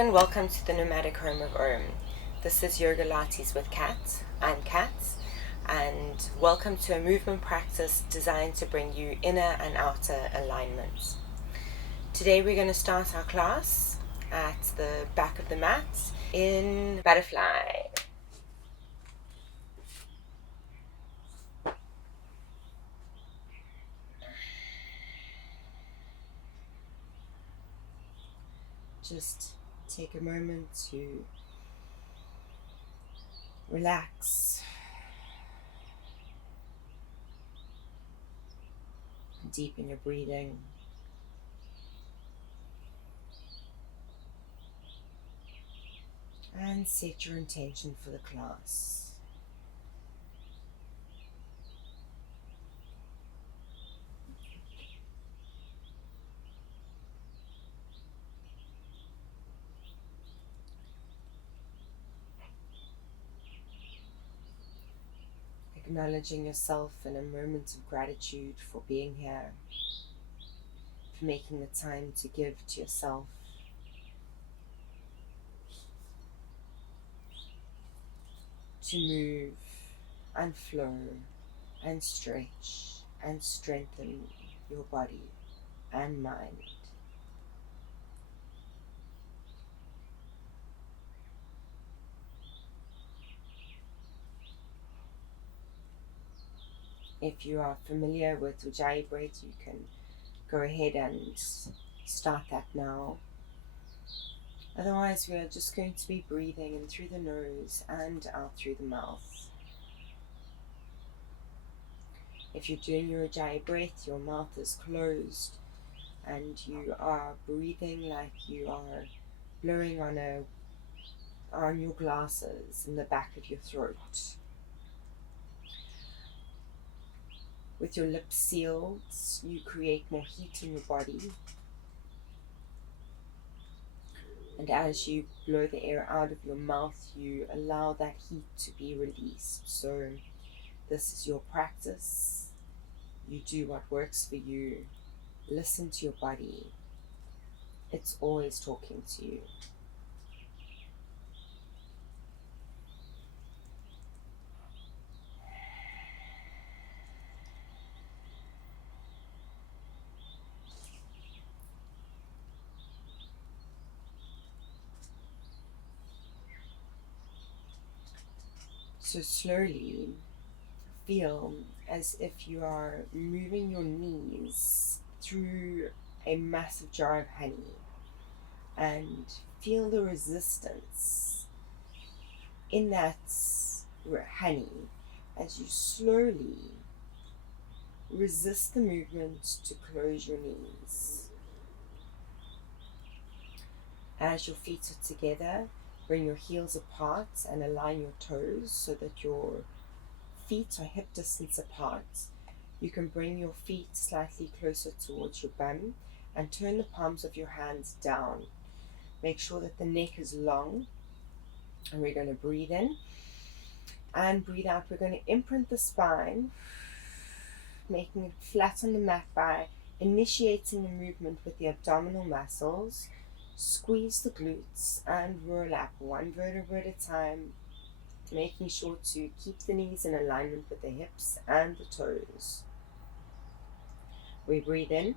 and welcome to the nomadic home of OAM. This is Yogalates with Kat. I'm Kat, and welcome to a movement practice designed to bring you inner and outer alignment. Today we're going to start our class at the back of the mat in butterfly. Just take a moment to relax, deepen your breathing, and set your intention for the class. Acknowledging yourself in a moment of gratitude for being here, for making the time to give to yourself. To move and flow and stretch and strengthen your body and mind. If you are familiar with Ujjayi breath, you can go ahead and start that now. Otherwise, we are just going to be breathing in through the nose and out through the mouth. If you're doing your Ujjayi breath, your mouth is closed and you are breathing like you are blowing on your glasses in the back of your throat. With your lips sealed, you create more heat in your body. And as you blow the air out of your mouth, you allow that heat to be released. So this is your practice. You do what works for you. Listen to your body. It's always talking to you. So slowly feel as if you are moving your knees through a massive jar of honey, and feel the resistance in that honey as you slowly resist the movement to close your knees. As your feet are together, bring your heels apart and align your toes so that your feet are hip distance apart. You can bring your feet slightly closer towards your bum and turn the palms of your hands down. Make sure that the neck is long, and we're going to breathe in and breathe out. We're going to imprint the spine, making it flat on the mat by initiating the movement with the abdominal muscles. Squeeze the glutes and roll up one vertebra at a time, making sure to keep the knees in alignment with the hips and the toes. We breathe in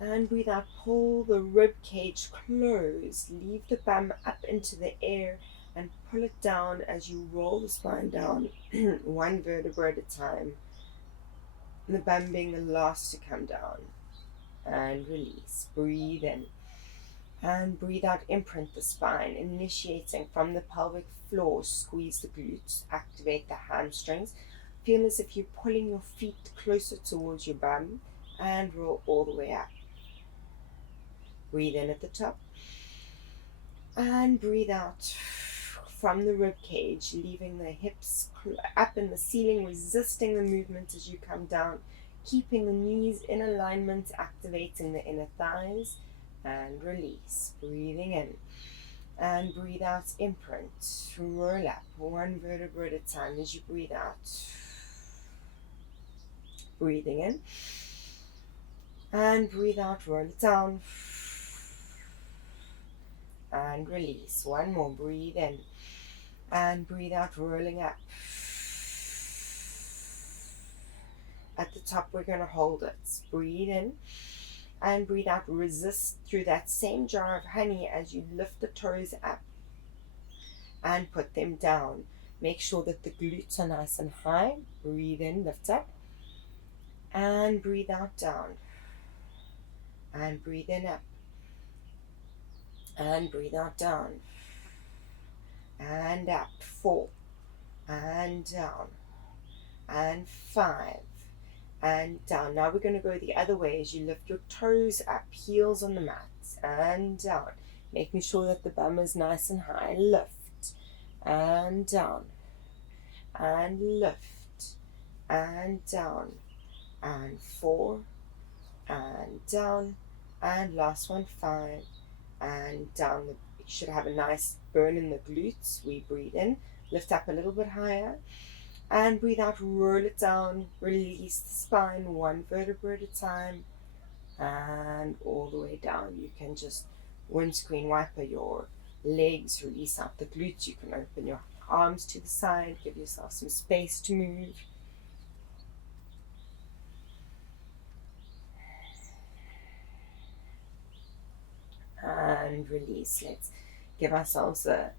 and breathe out. Pull the rib cage closed. Leave the bum up into the air and pull it down as you roll the spine down one vertebra at a time. The bum being the last to come down. And release. Breathe in. And breathe out, imprint the spine, initiating from the pelvic floor. Squeeze the glutes, activate the hamstrings. Feel as if you're pulling your feet closer towards your bum and roll all the way up. Breathe in at the top and breathe out from the rib cage, leaving the hips up in the ceiling, resisting the movement as you come down, keeping the knees in alignment, activating the inner thighs. And release, breathing in and breathe out, imprint, roll up one vertebra at a time as you breathe out. Breathing in and breathe out, roll it down and release. One more, breathe in and breathe out, rolling up. At the top, we're going to hold it. Breathe in and breathe out. Resist through that same jar of honey as you lift the toes up and put them down. Make sure that the glutes are nice and high. Breathe in, lift up, and breathe out, down. And breathe in, up. And breathe out, down. And up. 4. And down. And 5. And down. Now we're going to go the other way as you lift your toes up, heels on the mat, and down. Making sure that the bum is nice and high. Lift. And down. And lift. And down. And 4. And down. And last one, 5. And down. You should have a nice burn in the glutes. We breathe in, lift up a little bit higher, and breathe out, roll it down, release the spine, one vertebra at a time, and all the way down. You can just windscreen wiper your legs, release out the glutes. You can open your arms to the side, give yourself some space to move. And release. Let's give ourselves a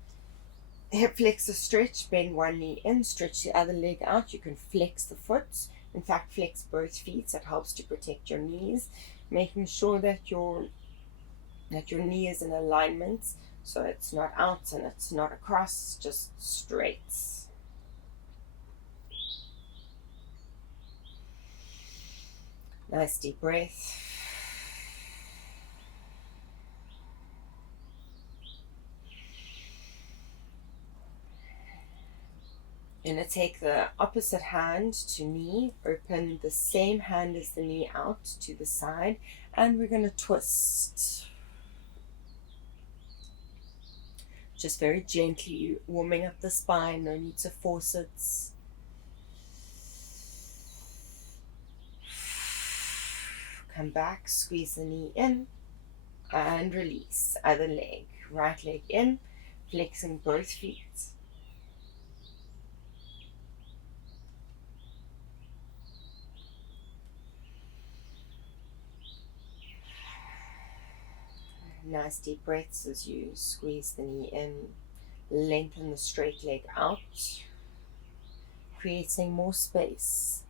hip flexor stretch. Bend one knee in, stretch the other leg out. You can flex the foot. In fact, flex both feet. That helps to protect your knees. Making sure that your knee is in alignment, so it's not out and it's not across, just straight. Nice deep breath. You're going to take the opposite hand to knee, open the same hand as the knee out to the side, and we're going to twist. Just very gently warming up the spine, no need to force it. Come back, squeeze the knee in, and release. Other leg, right leg in, flexing both feet. Nice deep breaths as you squeeze the knee in, lengthen the straight leg out, creating more space.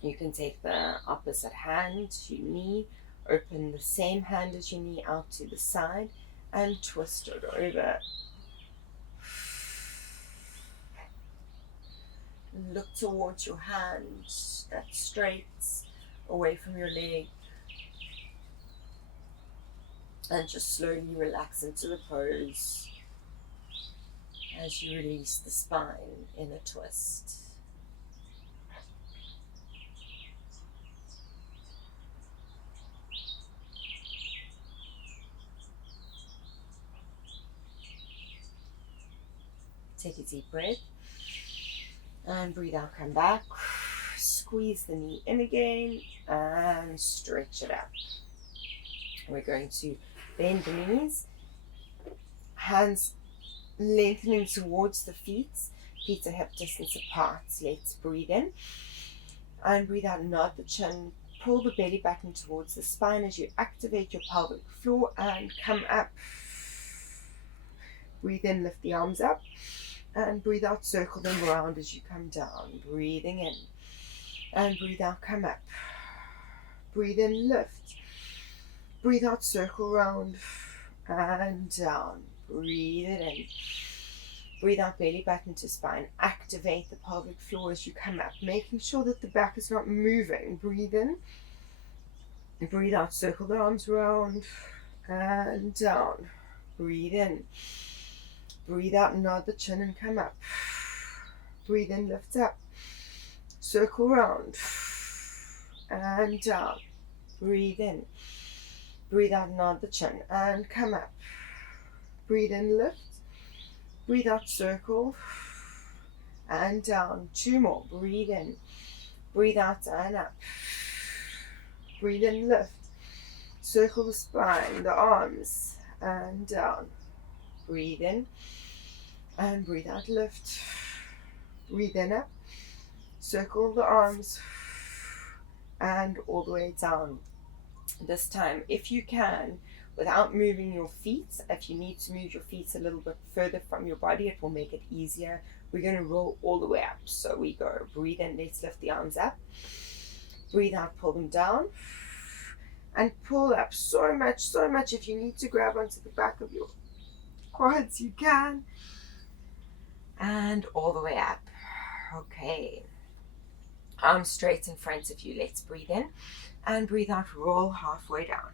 You can take the opposite hand to your knee, open the same hand as your knee out to the side, and twist it over. Look towards your hand, that's straight, away from your leg. And just slowly relax into the pose as you release the spine in a twist. Take a deep breath. And breathe out, come back, squeeze the knee in again, and stretch it up. We're going to bend the knees, hands lengthening towards the feet are hip distance apart. Let's breathe in, and breathe out, nod the chin, pull the belly button towards the spine as you activate your pelvic floor, and come up. Breathe in, lift the arms up. And breathe out, circle them around as you come down. Breathing in. And breathe out, come up. Breathe in, lift. Breathe out, circle around. And down. Breathe it in. Breathe out, belly button to spine. Activate the pelvic floor as you come up, making sure that the back is not moving. Breathe in. Breathe out, circle the arms around. And down. Breathe in. Breathe out, nod the chin and come up. Breathe in, lift up. Circle round. And down. Breathe in. Breathe out, nod the chin and come up. Breathe in, lift. Breathe out, circle. And down. 2 more. Breathe in. Breathe out and up. Breathe in, lift. Circle the spine, the arms, and down. Breathe in and breathe out, lift. Breathe in, up. Circle the arms and all the way down. This time, if you can, without moving your feet, if you need to move your feet a little bit further from your body, it will make it easier. We're going to roll all the way up. So we go, breathe in, let's lift the arms up. Breathe out, pull them down. And pull up so much. If you need to grab onto the back of your quads, you can. And all the way up. Okay. Arms straight in front of you. Let's breathe in. And breathe out, roll halfway down.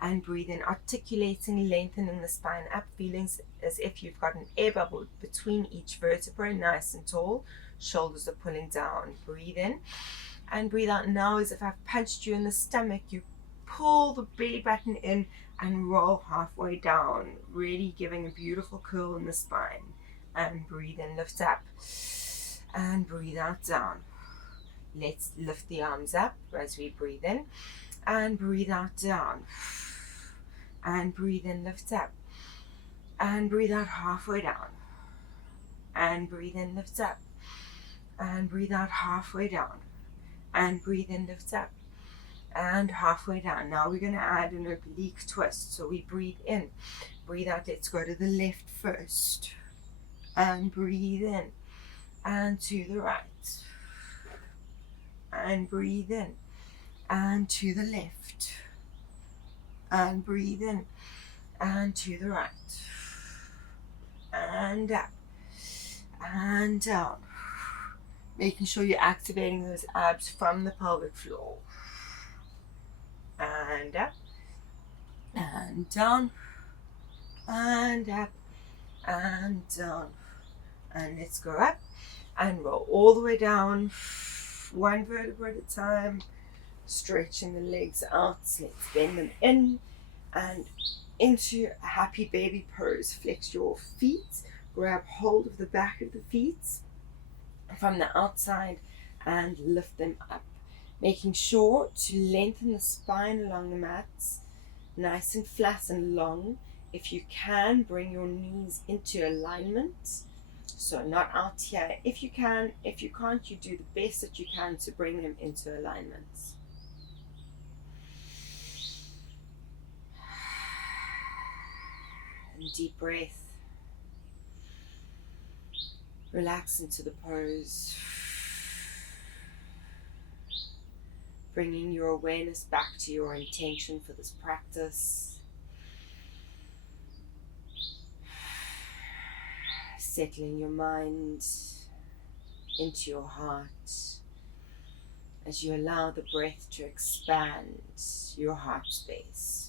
And breathe in, articulating, lengthening the spine up, feeling as if you've got an air bubble between each vertebrae, nice and tall. Shoulders are pulling down. Breathe in. And breathe out now as if I've punched you in the stomach. You pull the belly button in and roll halfway down, really giving a beautiful curl in the spine. And breathe in, lift up. And breathe out, down. Let's lift the arms up as we breathe in. And breathe out, down. And breathe in, lift up. And breathe out halfway down. And breathe in, lift up. And breathe out halfway down. And breathe in, lift up. And halfway down. Now we're going to add an oblique twist. So we breathe in. Breathe out. Let's go to the left first. And breathe in. And to the right. And breathe in. And to the left. And breathe in. And to the right. And up. And down. Making sure you're activating those abs from the pelvic floor. And up. And down. And up. And down. And let's go up. And roll all the way down. One vertebra at a time. Stretching the legs out. Let's bend them in. And into a happy baby pose. Flex your feet. Grab hold of the back of the feet from the outside and lift them up, making sure to lengthen the spine along the mats, nice and flat and long. If you can, bring your knees into alignment, so not out here. If you can, if you can't, you do the best that you can to bring them into alignment. And deep breath. Relax into the pose, bringing your awareness back to your intention for this practice, settling your mind into your heart as you allow the breath to expand your heart space.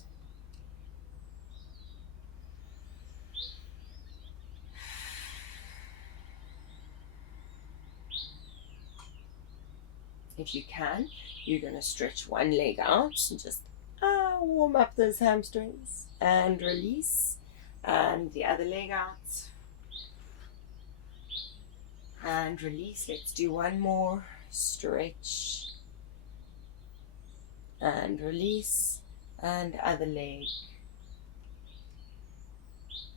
If you can, you're going to stretch one leg out and just warm up those hamstrings and release. And the other leg out and release. Let's do one more. Stretch and release. And other leg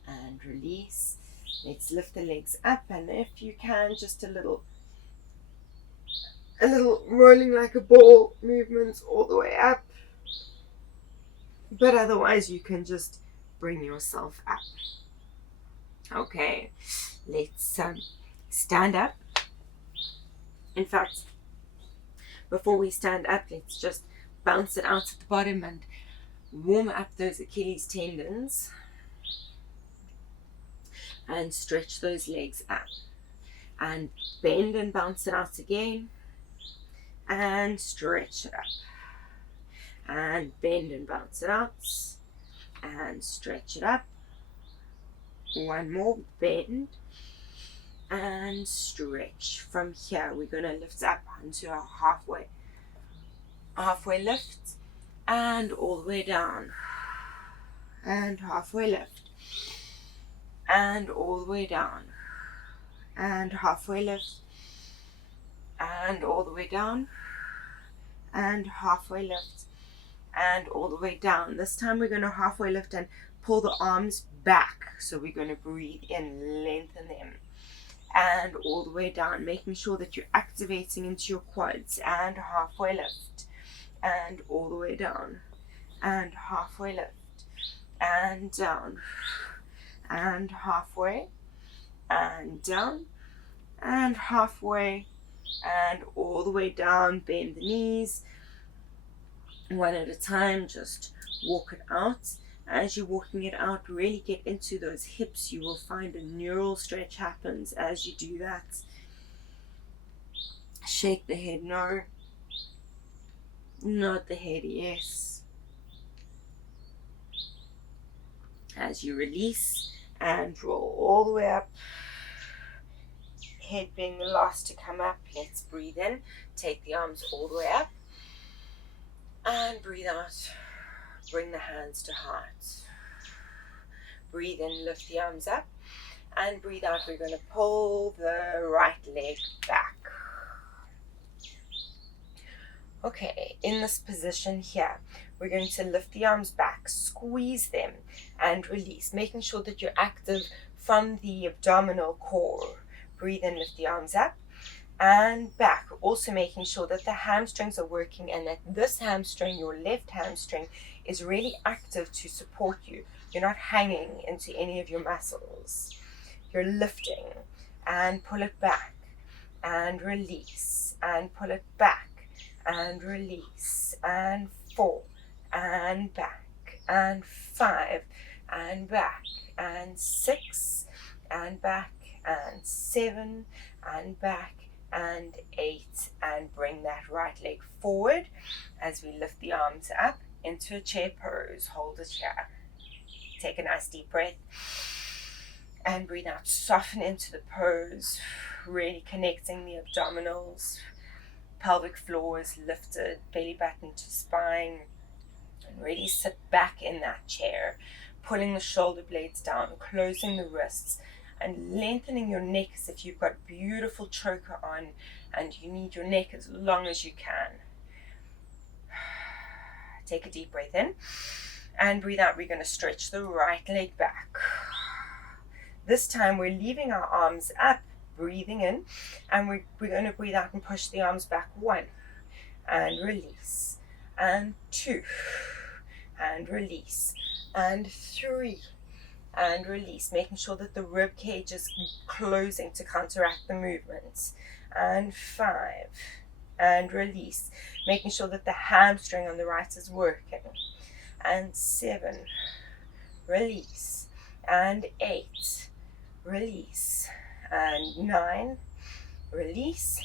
and release. Let's lift the legs up, and if you can, just a little rolling like a ball movements all the way up. But otherwise you can just bring yourself up. Okay, let's stand up. In fact, before we stand up, let's just bounce it out at the bottom and warm up those Achilles tendons. And stretch those legs up. And bend and bounce it out again. And stretch it up. And bend and bounce it out. And stretch it up. One more. Bend. And stretch. From here, we're going to lift up onto our halfway lift. And all the way down. And halfway lift. And all the way down. And halfway lift. and all the way down, and halfway lift, and all the way down. This time we're going to halfway lift and pull the arms back. So we're going to breathe in, lengthen them, and all the way down, making sure that you're activating into your quads, and halfway lift, and all the way down, and halfway lift, and down, and halfway, and down, and halfway, and all the way down. Bend the knees one at a time, just walk it out. As you're walking it out, really get into those hips. You will find a neural stretch happens as you do that. Shake the head no, nod the head yes. As you release and roll all the way up, head being the last to come up. Let's breathe in, take the arms all the way up, and breathe out. Bring the hands to heart. Breathe in, lift the arms up, and breathe out. We're going to pull the right leg back. Okay, in this position here, we're going to lift the arms back, squeeze them, and release, making sure that you're active from the abdominal core. Breathe in, lift the arms up and back. Also making sure that the hamstrings are working and that this hamstring, your left hamstring, is really active to support you. You're not hanging into any of your muscles. You're lifting and pull it back and release and pull it back and release, and 4 and back and 5 and back and 6 and back and 7 and back and 8, and bring that right leg forward as we lift the arms up into a chair pose. Hold it here. Take a nice deep breath and breathe out. Soften into the pose, really connecting the abdominals. Pelvic floor is lifted, belly button to spine, and really sit back in that chair, pulling the shoulder blades down, closing the wrists, and lengthening your neck as if you've got a beautiful choker on and you need your neck as long as you can. Take a deep breath in and breathe out. We're going to stretch the right leg back. This time we're leaving our arms up, breathing in, and we're going to breathe out and push the arms back. 1 and release, and 2 and release, and 3 and release, making sure that the rib cage is closing to counteract the movement, and 5 and release, making sure that the hamstring on the right is working, and 7 release, and 8 release, and 9 release,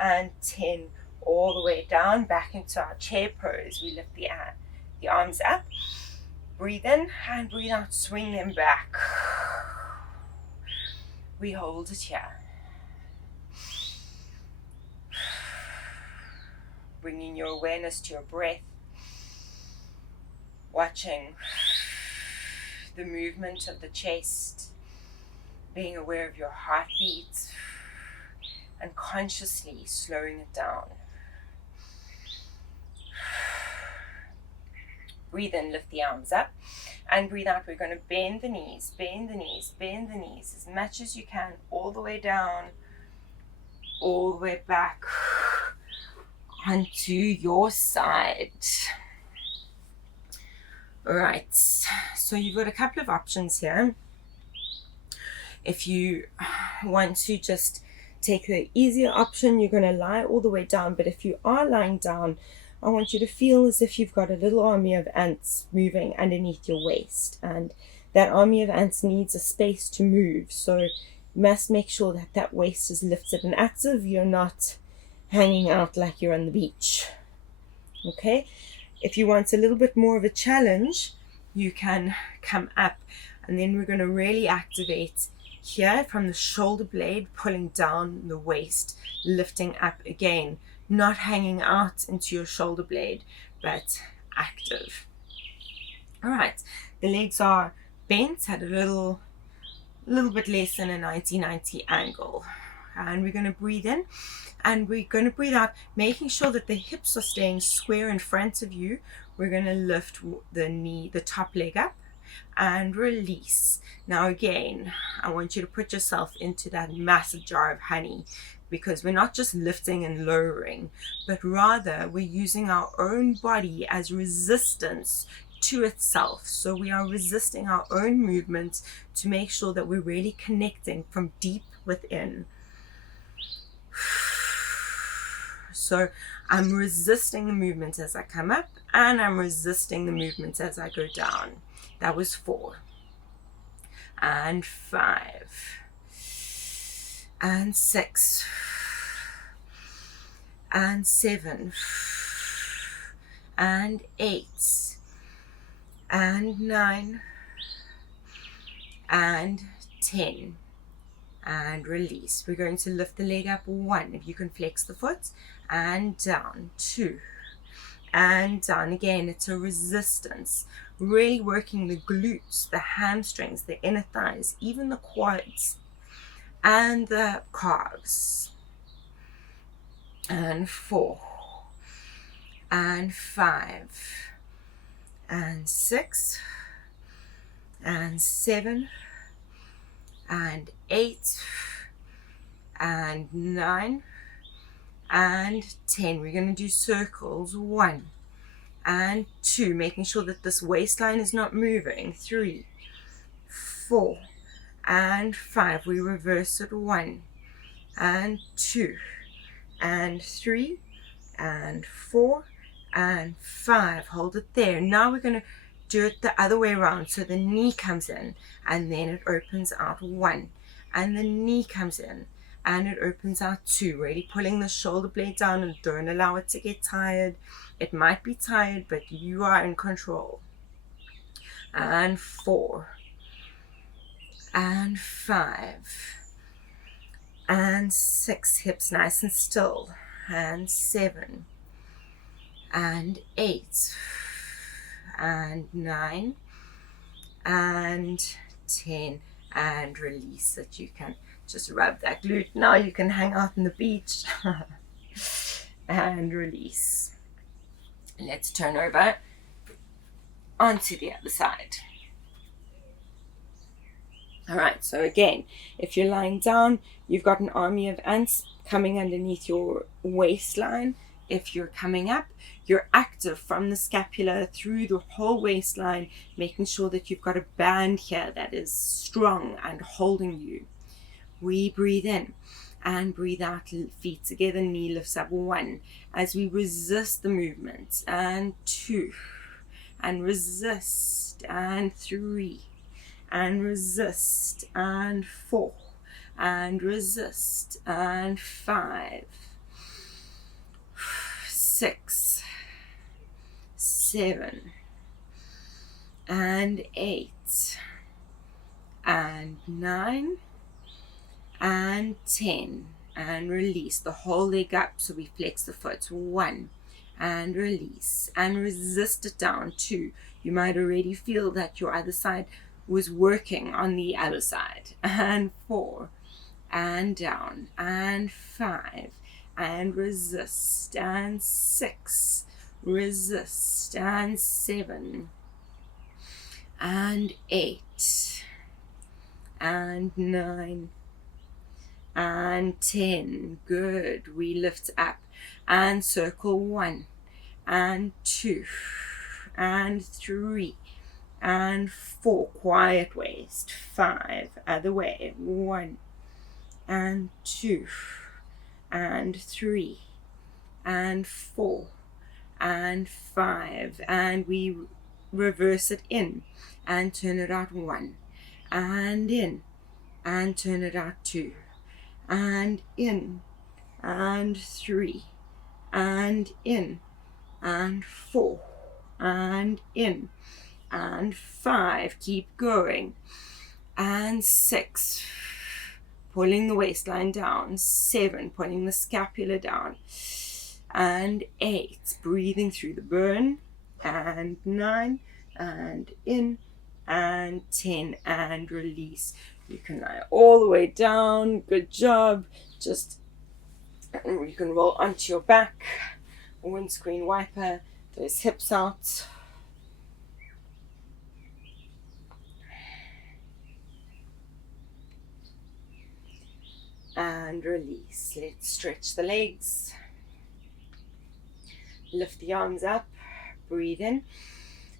and 10 all the way down back into our chair pose. We lift the arms up, breathe in and breathe out, swing them back. We hold it here. Bringing your awareness to your breath, watching the movement of the chest, being aware of your heartbeat, and consciously slowing it down. Breathe in, lift the arms up, and breathe out. We're going to bend the knees, bend the knees, bend the knees as much as you can, all the way down, all the way back onto your side. All right, so you've got a couple of options here. If you want to just take the easier option, you're going to lie all the way down. But if you are lying down, I want you to feel as if you've got a little army of ants moving underneath your waist. And that army of ants needs a space to move. So you must make sure that that waist is lifted and active. You're not hanging out like you're on the beach. Okay? If you want a little bit more of a challenge, you can come up. And then we're going to really activate here from the shoulder blade, pulling down the waist, lifting up again, not hanging out into your shoulder blade, but active. All right, the legs are bent at a little bit less than a 90-90 angle. And we're going to breathe in and we're going to breathe out, making sure that the hips are staying square in front of you. We're going to lift the top leg up and release. Now again, I want you to put yourself into that massive jar of honey, because we're not just lifting and lowering, but rather we're using our own body as resistance to itself. So we are resisting our own movements to make sure that we're really connecting from deep within. So I'm resisting the movement as I come up, and I'm resisting the movement as I go down. That was 4 and 5 and 6 and 7 and 8 and 9 and 10 and release. We're going to lift the leg up 1, if you can flex the foot, and down 2 and down again. It's a resistance, really working the glutes, the hamstrings, the inner thighs, even the quads and the calves. And 4 and 5 and 6 and 7 and 8 and 9 and 10. We're going to do circles. 1 and 2, making sure that this waistline is not moving. 3, 4 and 5. We reverse it. 1 and 2 and 3 and 4 and 5. Hold it there. Now we're going to do it the other way around. So the knee comes in and then it opens out. 1 and the knee comes in and it opens out. 2. Really pulling the shoulder blade down, and don't allow it to get tired. It might be tired, but you are in control. And 4 and 5 and 6, hips nice and still, and 7 and 8 and 9 and 10, and release it. You can just rub that glute. Now you can hang out on the beach and release. Let's turn over onto the other side. All right, so again, if you're lying down, you've got an army of ants coming underneath your waistline. If you're coming up, you're active from the scapula through the whole waistline, making sure that you've got a band here that is strong and holding you. We breathe in and breathe out, feet together, knee lifts up. 1 as we resist the movement, and 2 and resist, and 3 and resist, and 4 and resist, and 5, 6, 7 and 8 and 9 and 10, and release the whole leg up. So we flex the foot. 1 and release and resist it down. 2, you might already feel that your other side was working on the other side. And 4 and down, and 5 and resist, and 6, resist, and 7 and 8 and 9 and 10. Good. We lift up and circle. 1 and 2 and 3 and 4. Quiet waist. 5. Other way. 1 and 2 and 3 and 4 and 5. And we reverse it in and turn it out. 1 and in and turn it out. 2 and in and 3 and in and 4 and in and 5. Keep going. And 6, pulling the waistline down. 7, pulling the scapula down. And 8, breathing through the burn. And 9, and in and 10, and release. You can lie all the way down. Good job. You can roll onto your back, windscreen wiper, those hips out. And release. Let's stretch the legs. Lift the arms up. Breathe in.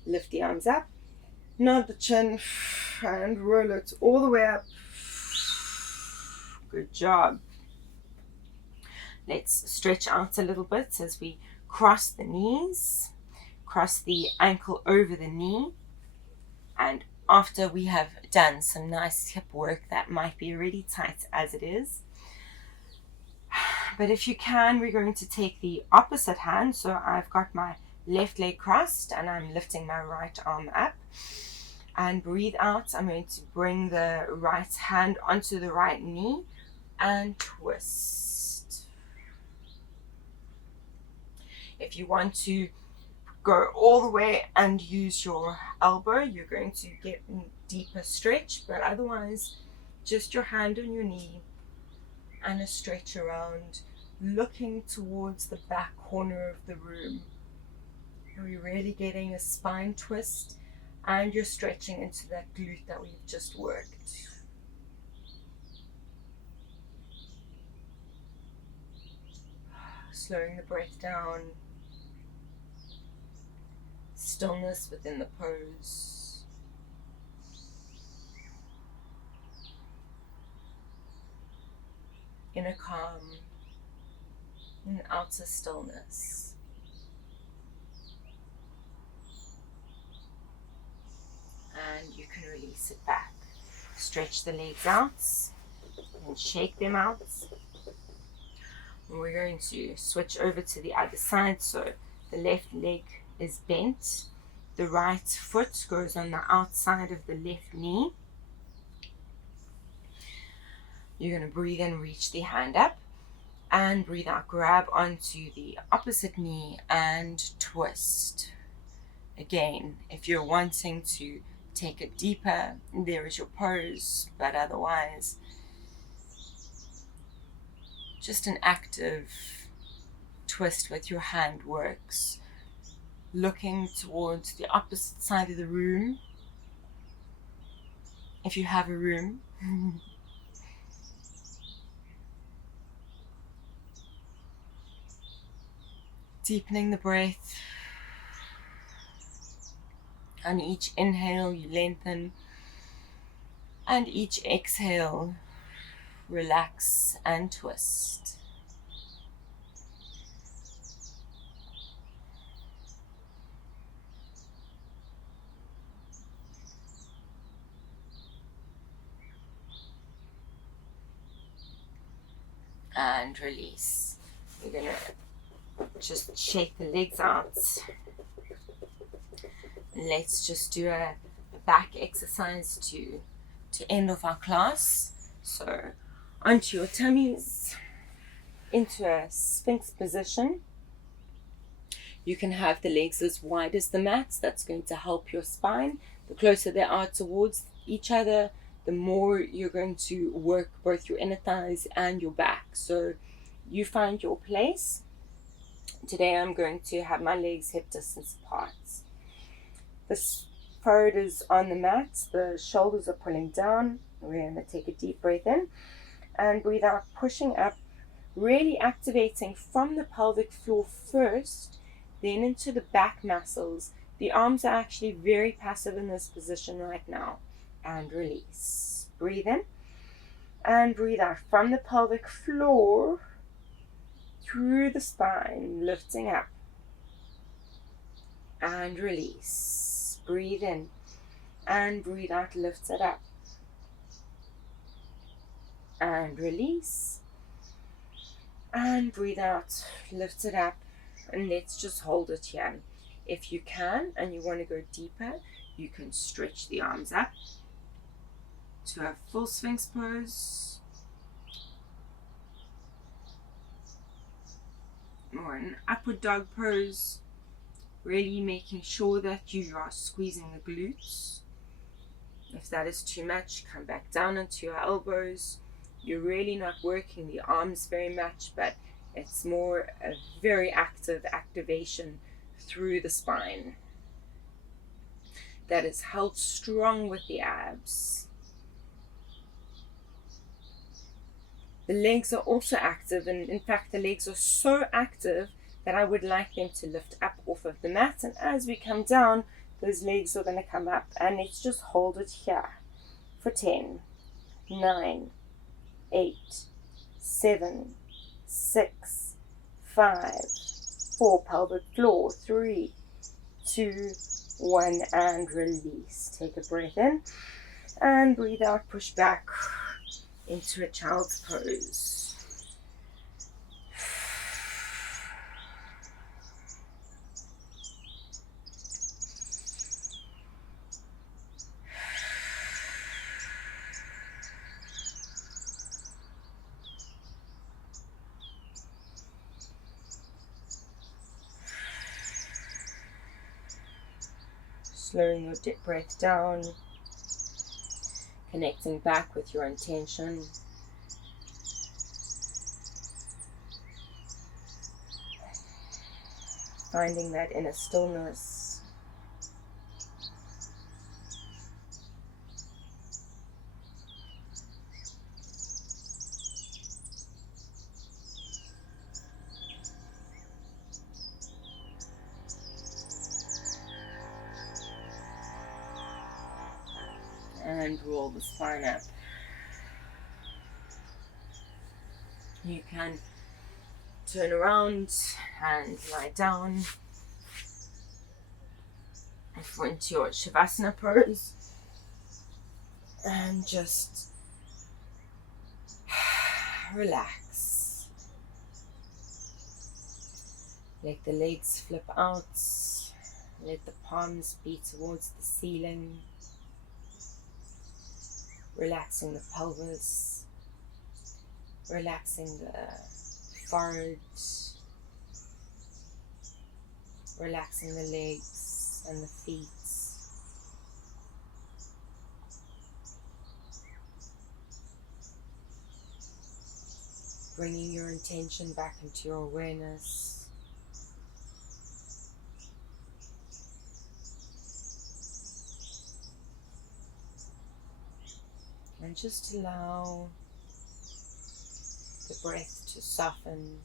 Lift the arms up. Nod the chin and roll it all the way up. Good job. Let's stretch out a little bit as we cross the knees, cross the ankle over the knee, and after we have done some nice hip work that might be really tight as it is, but if you can, we're going to take the opposite hand. So I've got my left leg crossed and I'm lifting my right arm up, and breathe out. I'm going to bring the right hand onto the right knee and twist. If you want to go all the way and use your elbow, you're going to get a deeper stretch, but otherwise just your hand on your knee and a stretch around, looking towards the back corner of the room. We're really getting a spine twist, and you're stretching into that glute that we've just worked. Slowing the breath down. Stillness within the pose. Inner calm and outer stillness. And you can release it back. Stretch the legs out and shake them out. And we're going to switch over to the other side. So the left leg is bent. The right foot goes on the outside of the left knee. You're going to breathe in, reach the hand up, and breathe out, grab onto the opposite knee and twist. Again, if you're wanting to take it deeper, there is your pose, but otherwise, just an active twist with your hand works. Looking towards the opposite side of the room, if you have a room. Deepening the breath. On each inhale, you lengthen, and each exhale, relax and twist. And release. We're going to just shake the legs out. Let's just do a back exercise to end off our class. So onto your tummies, into a sphinx position. You can have the legs as wide as the mat. That's going to help your spine. The closer they are towards each other, the more you're going to work both your inner thighs and your back. So you find your place. Today I'm going to have my legs hip distance apart. The forehead is on the mat, the shoulders are pulling down. We're going to take a deep breath in and breathe out, pushing up, really activating from the pelvic floor first, then into the back muscles. The arms are actually very passive in this position right now. And release. Breathe in and breathe out from the pelvic floor through the spine, lifting up. And release. Breathe in and breathe out, lift it up. And release. And breathe out, lift it up. And let's just hold it here. If you can and you want to go deeper, you can stretch the arms up to a full sphinx pose, or an upward dog pose, really making sure that you are squeezing the glutes. If that is too much, come back down onto your elbows. You're really not working the arms very much, but it's more a very active activation through the spine that is held strong with the abs. The legs are also active, and in fact the legs are so active that I would like them to lift up off of the mat, and as we come down, those legs are going to come up, and let's just hold it here for 10, 9, 8, 7, 6, 5, 4, pelvic floor, 3, 2, 1, and release. Take a breath in and breathe out, push back into a child's pose. Slowing your deep breath down, connecting back with your intention. Finding that inner stillness. And roll the spine up. You can turn around and lie down into your Shavasana pose and just relax. Let the legs flip out. Let the palms be towards the ceiling. Relaxing the pelvis, relaxing the forehead, relaxing the legs and the feet. Bringing your intention back into your awareness. And just allow the breath to soften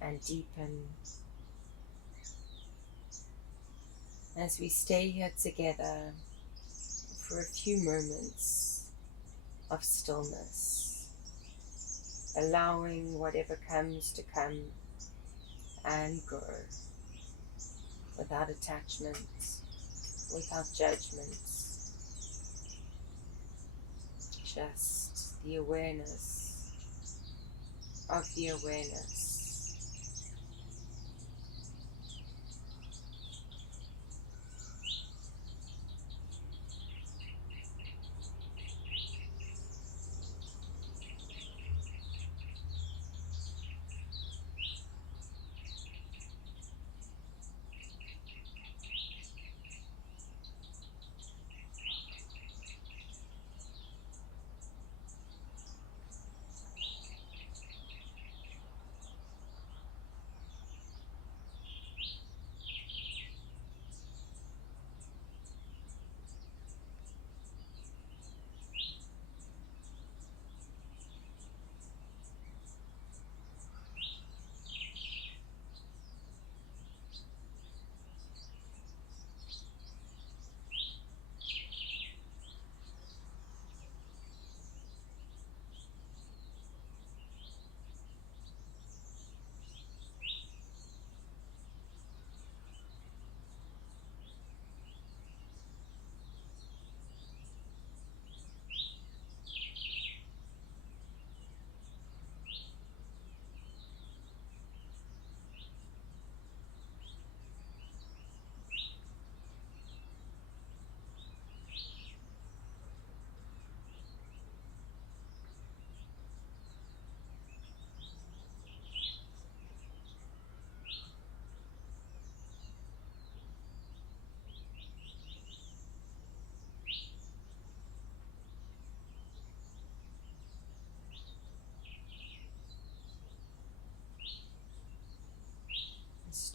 and deepen as we stay here together for a few moments of stillness, allowing whatever comes to come and go without attachment, without judgment. Just the awareness of the awareness.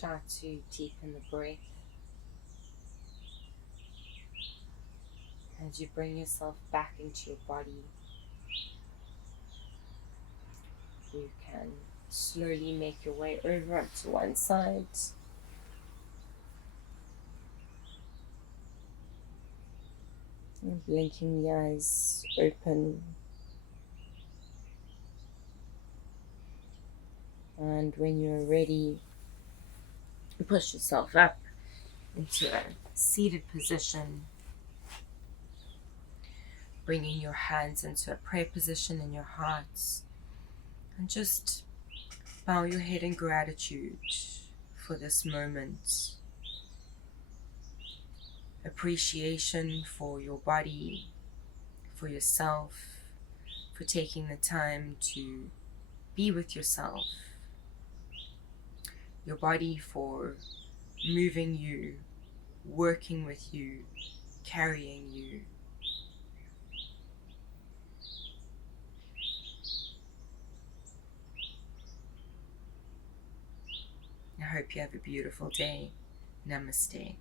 Try to deepen the breath as you bring yourself back into your body. You can slowly make your way over up to one side. And blinking the eyes open. And when you're ready, push yourself up into a seated position, bringing your hands into a prayer position in your heart, and just bow your head in gratitude for this moment. Appreciation for your body, for yourself, for taking the time to be with yourself, your body for moving you, working with you, carrying you. I hope you have a beautiful day. Namaste.